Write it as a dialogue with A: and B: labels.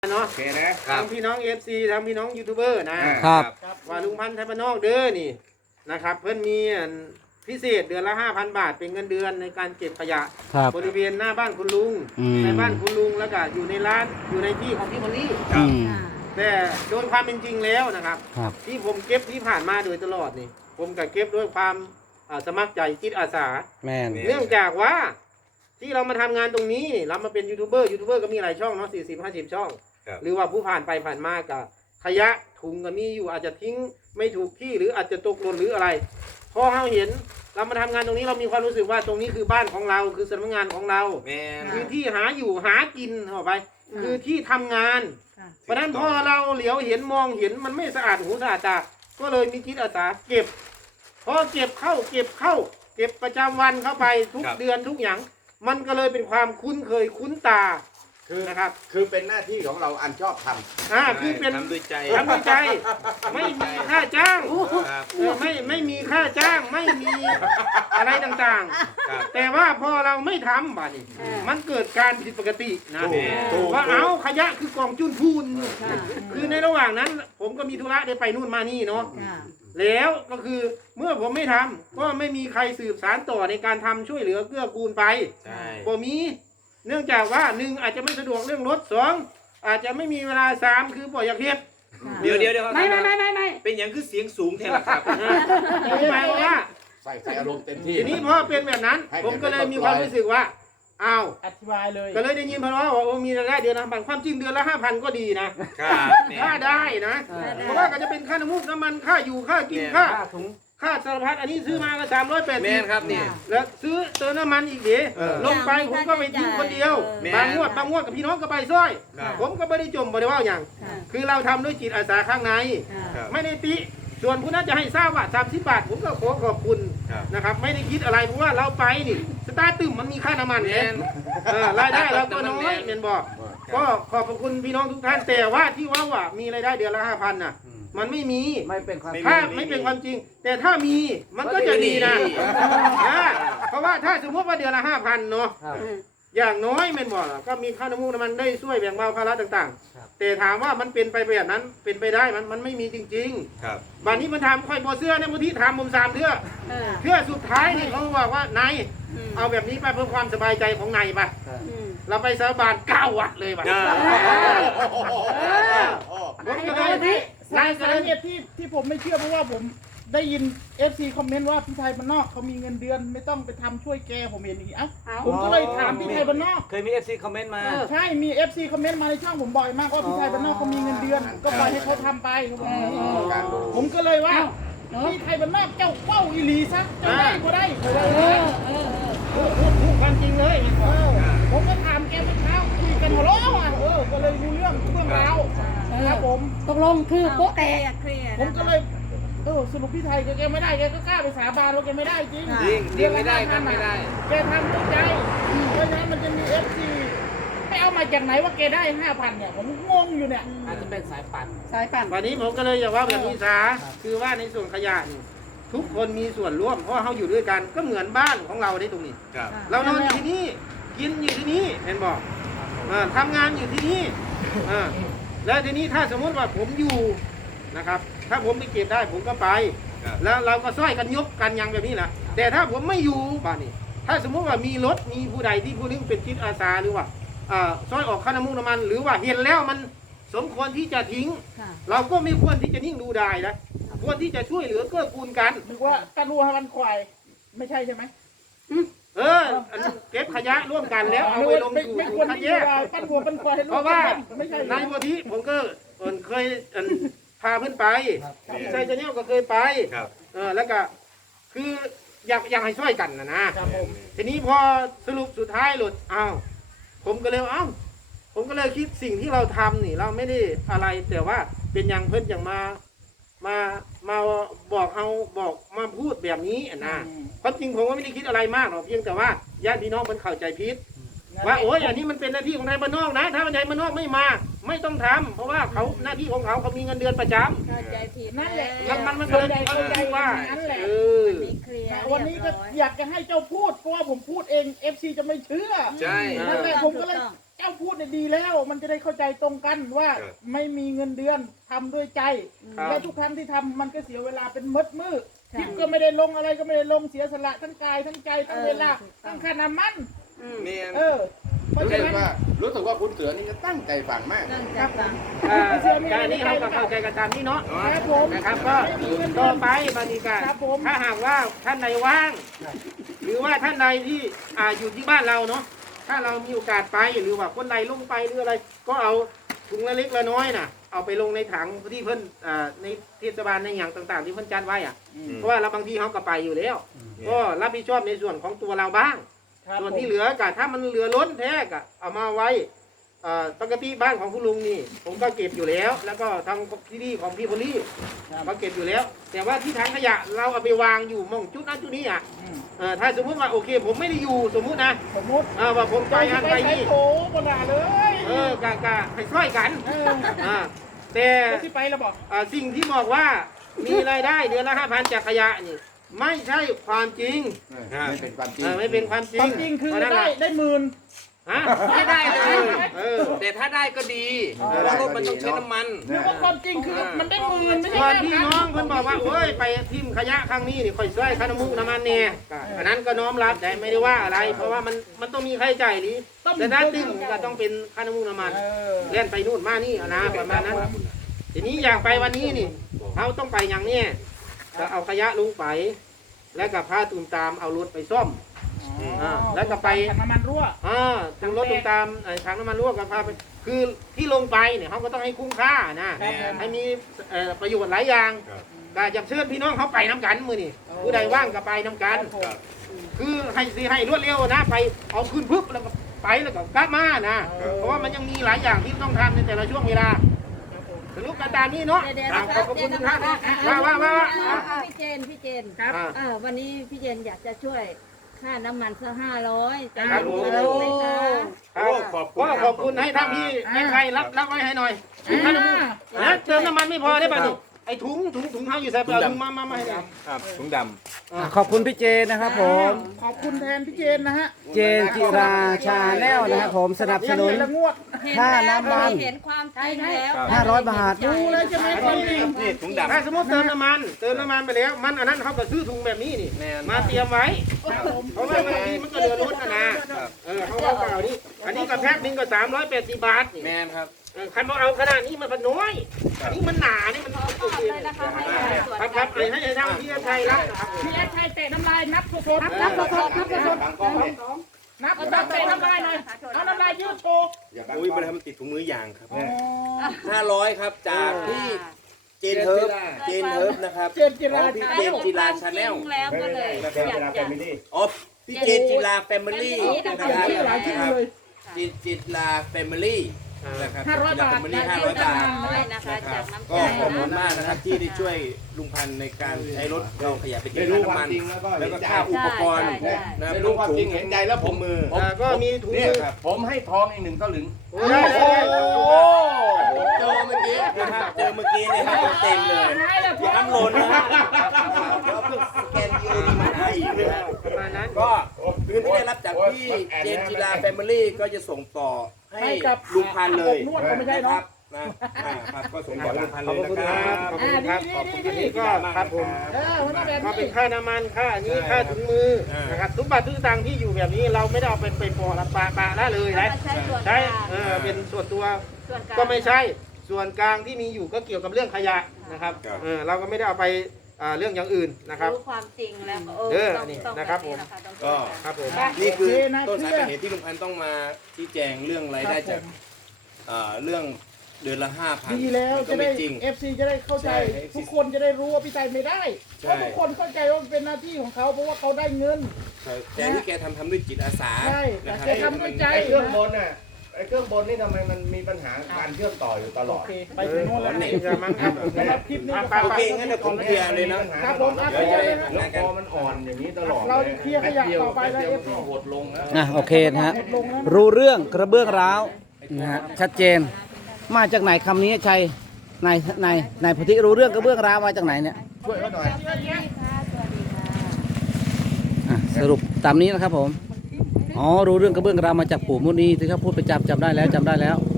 A: เนาะ
B: โอเคนะ
A: ทั้งพี่น้องFCทั้งพี่น้องยูทูบเบอร์นะครับว่าลุงพันธ์ไทยบ้านนอกเด้อนี่นะครับเพื่อนมีพิเศษเดือนละ 5,000 บาทเป็นเงินเดือนในการเก็บขยะบริเวณหน้าบ้านคุณลุงในบ้านคุณลุงแล้วก็อยู่ในร้านอยู่ในที่ของพี่มอลลี่แต่โดยความเป็นจริงแล้วนะครับที่ผมเก็บที่ผ่านมาโดยตลอดนี่ผมก็เก็บด้วยความสมัครใจจิตอาสาเนื่องจากว่าที่เรามาทำงานตรงนี้เรามาเป็นยูทูบเบอร์ก็มีหลายช่องเนาะ40-50 ช่องหรือว่าผู้ผ่านไปผ่านมากับขยะถุงก็มีอยู่อาจจะทิ้งไม่ถูกที่หรืออาจจะตกหล่นหรืออะไรพอเราเห็นเรามาทำงานตรงนี้เรามีความรู้สึกว่าตรงนี้คือบ้านของเราคือสำนักงานของเราคือที่หาอยู่หากินเข้าไปคือที่ทำงานเพราะนั้นพอเราเหลียวเห็นมองเห็นมันไม่สะอาดหูสะอาดตาก็เลยมีจิตอาสาเก็บพอเก็บเข้าเก็บประจำวันเข้าไปทุกเดือนทุกอย่างมันก็เลยเป็นความคุ้นเคยคุ้นตานะครับ
B: คือเป็นหน้าที่ของเราอันชอบท
A: ำคือเป็น
C: ทำด้วยใจ
A: ไม่มีค่าจ้างไม่มีค่าจ้างไม่มีอะไรต่างๆแต่ว่าพอเราไม่ทำบ้านี่มันเกิดการผิดปกตินะว่าเอาขยะคือกองจุนพูนคือในระหว่างนั้นผมก็มีธุระได้ไปนู่นมานี่เนาะแล้วก็คือเมื่อผมไม่ทำก็ไม่มีใครสืบสานต่อในการทำช่วยเหลือเกื้อกูลไปบ่มีเนื่องจากว่า1อาจจะไม่สะดวกเรื่องรถ2อาจจะไม่มีเวลา3คือบ่อยากเฮ็ด
C: เดี๋ยว
D: ไม่
C: เป็นอย่างคือเสียงสูงแท้ละครับ
A: หมายว่า
B: ใส่อารมณ์เต็มที่
A: ทีนี้พอเป็นแบบนั้นผมก็เลยมีความรู้สึกว่าอ้าว
D: อธิบายเลย
A: ก็เลยได้ยินพอว่าโอ้มีรายได้เดือนละ1,000ความจริงเดือนละ 5,000 ก็ดีนะค่าได้นะเพราะว่าก็จะเป็นค่าน้ำมูกน้ำมันค่าอยู่ค่ากินค่าถุงค่าสารพัดอันนี้ซื้อมาก็380
C: แม่ครับนี่
A: แล้วซื้อเติมน้ำมันอีกเดี๋ยวลงไปผมก็ไปทิ้งคนเดียวบางงวดกับพี่น้องก็ไปซ้อยผมก็ไม่ได้จมไม่ได้ว่าอย่างคือเราทำด้วยจิตอาสาข้างในไม่ได้ติส่วนผู้นั้นจะให้ทราบว่า30 บาทผมก็ขอบคุณนะครับไม่ได้คิดอะไรเพราะว่าเราไปนี่สตาร์ตึมมันมีค่าน้ำมันเนี่ยรายได้เราก็น้อยเมนบอกก็ขอบคุณพี่น้องทุกท่านแต่ว่าที่ว่ามีรายได้เดือนละ 5,000 น่ะมันไม่มี
D: ไม่เป็นความ
A: ถ้าไม่เป็นความจริงแต่ถ้ามีมันก็จะดีนะเพราะว่าถ้าสมมติว่าเดือนละ 5,000 เนาะอย่างน้อยเมนบอกก็มีค่าน้ำมูกน้ำมันได้ช่วยแบ่งเบาภาระต่างๆแต่ถามว่ามันเป็นไปแบบนั้นเป็นไปได้มันไม่มีจริงๆบัดนี้มันทำค่อยบอเสื้อในมุที่ทำมุม3เทื่อสุดท้ายนี่เขาบอกว่านายเอาแบบนี้ไปเพื่อความสบายใจของนายไปเราไปสาบาน9 วัดเลยป่ะ
D: สาเหตุที่ผมไม่เชื่อเพราะว่าผมได้ยิน FC คอมเมนต์ว่าพี่ไทยบ้านนอกเขามีเงินเดือนไม่ต้องไปทำช่วยแกผมเห็นอย่างนี้ผมก็เลยถามพี่ไทยบ้านนอก
C: เคยมี FC คอมเมนต์มา
D: ใช่มี FC คอมเมนต์มาในช่องผมบ่อยมากว่าพี่ไทยบ้านนอกเขามีเงินเดือนก็ปล่อยให้เขาทำไปผมก็เลยว่าพี่ไทยบ้านนอกเจ้าเฝ้าอีหลีซะเจ้าได้ก็ได้
A: พูดความจริงเลย
D: ผมก็ถามแกเมื่อเช้าคุยกันหัวเราะก็เลยรู้เรื่องราวครับผม
E: ตกลงคือโป๊ะแตก
D: ผมก็เลยสรุปพี่ไทยแกไม่ได้แกก็กล้าไปสาบานว่าแกไม่ได้จริง
C: ไม่ได้กันไม่ได้
D: แกทำด้วยใจเพราะฉะนั้นมันจะมี FC ไปเอามาจากไหนว่าแกได้ 5,000 เนี่ยผมงงอยู่เนี่ย
C: อาจจะเป็นสายปั่น
A: วันนี้ผมก็เลยอยากว่าแบบนี้ซะคือว่าในส่วนขยะนี่ทุกคนมีส่วนร่วมเพราะเขาอยู่ด้วยกันก็เหมือนบ้านของเราได้ตรงนี้เรานอนอยู่ที่นี่กินอยู่ที่นี่เห็นบอกทำงานอยู่ที่นี่แล้วทีนี้ถ้าสมมติว่าผมอยู่นะครับถ้าผมไปเก็บได้ผมก็ไปแล้วเราก็ซ้อยกันยกกันยังแบบนี้แหละแต่ถ้าผมไม่อยู่บ้านนี้ถ้าสมมติว่ามีรถมีผู้ใดที่ผู้นึงเป็นจิตอาสาหรือว่าซ้อยออกค่าน้ำมูกน้ำมันหรือว่าเห็นแล้วมันสมควรที่จะทิ้งเราก็ไม่ควรที่จะนิ่งดูได้นะควรที่จะช่วยเหลือเกื้อกูลกัน
D: หรือว่ากันวัวมันควายไม่ใช่ใช่ไหม
A: เก็บขยะร่วมกันแล้วเอาไปลงสู่ขยะเพราะว่านายวุฒิผมก็เคยพาเพื่อนไปพี่ชายเจ้าเนี่ยก็เคยไปแล้วก็คืออยากให้ช่วยกันนะทีนี้พอสรุปสุดท้ายหลุดผมก็เลยผมก็เลยคิดสิ่งที่เราทำนี่เราไม่ได้อะไรแต่ว่าเป็นอย่างเพื่อนอย่างมาบอกมาพูดแบบนี้นะความจริงผมก็ไม่ได้คิดอะไรมากหรอกเพียงแต่ว่าญาติพี่น้องมันเข้าใจผิดว่าโอ้ยอันนี้มันเป็นหน้าที่ของไทยบ้านนอกนะถ้าไทยบ้านนอกไม่มาไม่ต้องทำเพราะว่าเขาหน้าที่ของเขามีเงินเดือนประจ
E: ำนั่นแหละ
A: มันเกิดใจว่า
D: วันนี้ก็อยากจะให้เจ้าพูดเพราะว่าผมพูดเอง FC จะไม่เชื่อ
C: ใช่
D: นั่นแหละผมก็เลยเจ้าพูดเนี่ยดีแล้วมันจะได้เข้าใจตรงกันว่าไม่มีเงินเดือนทำด้วยใจและทุกครั้งที่ทำมันก็เสียเวลาเป็นมืดคลิปก็ไม่ได้ลงอะไรก็ไม่ได้ลงเสียสละทั้งกายทั้งใจทั้งเวลาทั้งค่าน้ำมัน
C: เนี่ย
D: เพราะ
B: รู้
D: ฉะ
B: สึก
D: นั้น
B: ว่ารู้สึกว่าคุณเสือนี่จะตั้งใจฟังมาก
E: ตั้งใจฟัง
A: การนี้เราก็เข้าใจกันตามนี้เนาะ
D: ครับผม
A: นะครับก็ต่อไปบริการ
D: ครับผม
A: ถ้าหากว่าท่านใดว่าง หรือว่าท่านใดที่อยู่ที่บ้านเราเนาะถ้าเรามีโอกาสไปหรือว่าคนใดลงไปหรืออะไร ก็เอาถุงละเล็กละน้อยน่ะเอาไปลงในถังที่เพิ่นในเทศบาลในอย่างต่างๆ ที่เพิ่นจัดไว้อ่ะเพราะว่าเราบางทีเขาก็ไปอยู่แล้ว ก็รับผิดชอบในส่วนของตัวเราบ้าง ส่วนที่เหลือกะถ้ามันเหลือล้นแท้กะเอามาไว้ปกติบ้านของคุณลุงนี่ผมก็เก็บอยู่แล้ว แล้วก็ทางที่นี่ของพี่พลี่ก็เก็บอยู่แล้ว แต่ว่าที่ถังขยะเราเอาไปวางอยู่มองจุดนั้นจุดนี้อ่ะถ้าสมมติว่าโอเค ผมไม่ได้อยู่สมมุตินะ
D: สมมติ
A: ว่าผมไปอันไปนี่
D: โอ้บนาเลย
A: กะให้ช่วยกันแต่
D: ที่ไปแล้วบอก
A: สิ่งที่บอกว่ามีรายได้เดือนละ 5,000 จากขยะนี่ไม่ใช่ความจริง
B: ไม่เป็นความจริง
A: ไม่เป็นความจริ
D: ค
A: ง
D: วามจริงคือ
A: เพราะฉะนั้น
D: ได้หมื่น
C: ไม่ได้เลย
A: เออ
C: แต่ถ้าได้ก็ดีเพราะว่ารถมันต้องใช้น้ำมัน
D: หรือว่าความจริงคือมันได้หมื่นไม่ใช่
A: ส่วน
D: 5,000
A: พี่น้องเพิ่นบอกว่าโอ้ยไปทิมขยะครั้งนี้นี่ค่อยช่วยค่าน้ำมูกน้ำมันแน่อันนั้นก็น้อมรับแต่ไม่ได้ว่าอะไร เพราะว่ามันต้องมีค่าใช้จ่ายนี้แต่ถ้าตึ้งก็ต้องเป็นค่าน้ำมูกน้ำมันเล่นไปนู่นมานี่นะประมาณนั้นทีนี้อย่างไปวันนี้นี่เขาต้องไปอย่างนี้ก็เอาขยะลงไป แล้วก็พาตุ่มตามเอารถไปซ่อม แล้วก็ไป
D: ถังน้ำมันรั่ว
A: ทางรถตุ่มตามถังน้ำมันรั่วก็พาไปคือที่ลงไปเนี่ยเขาก็ต้องให้คุ้มค่านะให้มีประโยชน์หลายอย่างก็อยากเชิญพี่น้องเขาไปน้ำกันมือนี่ผู้ใดว่างก็ไปน้ำกัน คือให้รวดเร็วนะไปเอาขึ้นพึบแล้วก็ไปแล้วก็กลับมานะเพราะว่ามันยังมีหลายอย่างที่ต้องทำในแต่ละช่วงเวลาสรุปกันตามนี้เนาะ
E: เดี๋ยว
A: ขอบคุณทุกท่านว่า
E: พี่เจน
D: ครับ
E: วันนี้พี่เจนอยากจะช่วยค่าน้ำมันสัก500จะ
A: ครับผม
E: รู้ไหมคะ
A: ขอบคุณให้ท่านพี่ในใครรับไว้ให้หน่อยท่านมูนะเติมน้ำมันไม่พอได้ป่ะนี่ไอ้ถุงเขาอยู่ใส่เปล่าถุงมาให้หน่อย
C: ครับถุงด
F: ขอบคุณพี่เจนนะครับผม
D: ขอบคุณแทนพี่เจนนะฮะ
F: เจนจิราชาแนลนะครับผมสนับสนุน
D: ละงวด
F: ค่าน้ำมัน
E: เห็นความจริงแล้ว
F: 500 บาท
D: ดูเลยใช่ไหมความจริง
C: ำนี่ถุงดำ
A: ถ้าสมมติเติมน้ำมันไปแล้วมันอันนั้นเขาก็ซื้อถุงแบบนี้นี่มาเตรียมไว้เพราะว่าบางทีมันก็เดือดร้อนนะเขาเอาเปล่านี่อันนี้ก็แพ็คนึงก็380 บาทนี่
C: แมนครับ
A: คันว่าเอาขนาดนี้มันพน้อยอันนี้มันหนานี่มันโอเค
E: เลยนะคะให้ส่วน
A: ครับให้ทางพี่ชัยรับนะครับ
D: พี่แอดชัยเตะน้ำลายนับสดๆนับสดๆนับสด
B: ฟังกล้องเลย
D: ๆนับเตะน้ำลายหน่อยเอาน้ำลายยืดโชว์
B: อย่าฟัง
C: อุ้ย
B: กล้
C: มัน
B: อง
C: ทำติดถุงมือยางครับ
D: อ๋อ
C: 500ครับจากที่เจนเฮิร์บนะครับ
D: เจนจิรา
C: พี่
D: ชา
C: เจนจิราชาแนล
E: แล้วก็เลยอยากจะ
C: อ๋อพี่เจนจิราแฟมิลี่นะ
D: เอา
C: ครับ
D: ชื่อหลายชื่อเลย
C: จิราแฟมิลี่นะครับ
D: 500 บาท
C: แฟมิลี่500 บาท
E: นะคะจากน้ำใจ
C: ก็ขอบคุณมากนะครับที่ได้ช่วยลุงพันธ์ในการใช้รถเราขยะไปเก็
B: ได้
C: บ
B: รู้
C: ค่า
B: ความ
C: น้ำมัน
B: จริงแล้วก็
C: แล้ว
B: เห็
C: ก็
B: นใจ
C: ค่าอุปกรณ์นะ
B: ได้รู้ความจริงเห็นใจแล้วผมมือ
A: ก็มีถุง
B: เนี่ย
A: มือ
B: ครับผมให้ทองอีก1 สลึง
A: ได้
C: เจอเมื่อกี้นะครับเจอเมื่อกี้เลยครับเต็มเลยอย่าทำหล่นนะเดี๋ยวเพิ่งสแกน UID มาให้อีกนะครับ
A: ประมาณนั้น
C: ก็เงินที่ได้รับจากพี่เจนจิราแฟมิลี่ก็จะส่งต่อให้ลุงพันธ์เลย
D: นวดก็ไม่ใช่
C: นะค
D: เนาะ
C: รับนะครับก็ส่งต่อให้ลุงพันธ์
A: ข
C: เล
A: อบ
C: ย
A: คุณ
C: นะ
A: ค
C: ค
A: รั
C: รั
A: บบ ขอบคุณครับอันนี้ก็ครับผม
D: วันนี้แบบ
A: ก็เป็
D: นี้
A: นค่าน้ำมันค่าอันนี้ค่าถุงมือนะครับทุกบาททุกสตางค์ที่อยู่แบบนี้เราไม่ได้เอาไปปล่อยปะละเลยนะ
E: ใช้ส่วน
A: ใช้เป็นส่วนตัว
E: ส่วนกลาง
A: ก็ไม่ใช่ส่วนกลางที่มีอยู่ก็เกี่ยวกับเรื่องขยะนะครับเราก็ไม่ได้เอาไปเรื่องอย่างอื่นนะครับ
E: รู้ความจริงแล้ว
A: นี่นะครับผม
C: ก็
A: ครับผม
C: นี่คือต้นสายปลายเหตุที่ลุงพันธ์ต้องมาชี้แจงเรื่องรายได้จากเรื่องเดือนละ 5,000
D: ดีแล้ว
C: มันก็
D: จะ
C: ไม่
D: ได้
C: จริง
D: FC จะได้เข้าใจ
C: ใช่
D: ทุกคนจะได้รู้ว่าพี่ใจไม่ได้
C: ใช่
D: เพราะทุกคนเข้าใจว่าเป็นหน้าที่ของเขาเพราะว่าเขาได้เงิน
C: แต่ที่แกทำด้วยจิตอาสา
D: ใช่
C: นะครับ
D: แต่แกทำด้วยใจ
B: ไอ้เครื่องบนน่ะไอ้เครื่องบนนี่ทำไมมันมีปัญหาการเชื่อมต่ออยู่ตลอด
D: โอเคไปถึงโน่นแล้ว
A: จะมั้งครับ
D: สำหรับคลิปนี้ก็
C: โอเคงั้นเดี๋ยวผมเคลียร์เลยนะ
D: ครับผมครับ
B: เดี๋ยว
D: เคลียร์เลยนะ
B: แล้วคอมันอ่อนอย่างนี้ตลอด
D: เราเคลียร์ขยะต่อไปแล้ว
B: เดี๋ยวมันก็หดลงแล้ว
F: โอเคนะฮะ รู้เรื่องกระเบื้องร้าวนะฮะชัดเจน มาจากไหนคำนี้ชัยนายพุทธิรู้เรื่องกระเบื้องร้าวมาจากไหนเนี่ย
B: ช่วยเขาหน่อย
E: สวัสดีค่ะ
F: สรุปตามนี้นะครับผม
E: ส
F: อ๋อรู้เรื่องกระเบื้องราวมาจากปู่มุนีที่เขาพูดประจำจำได้แล้ว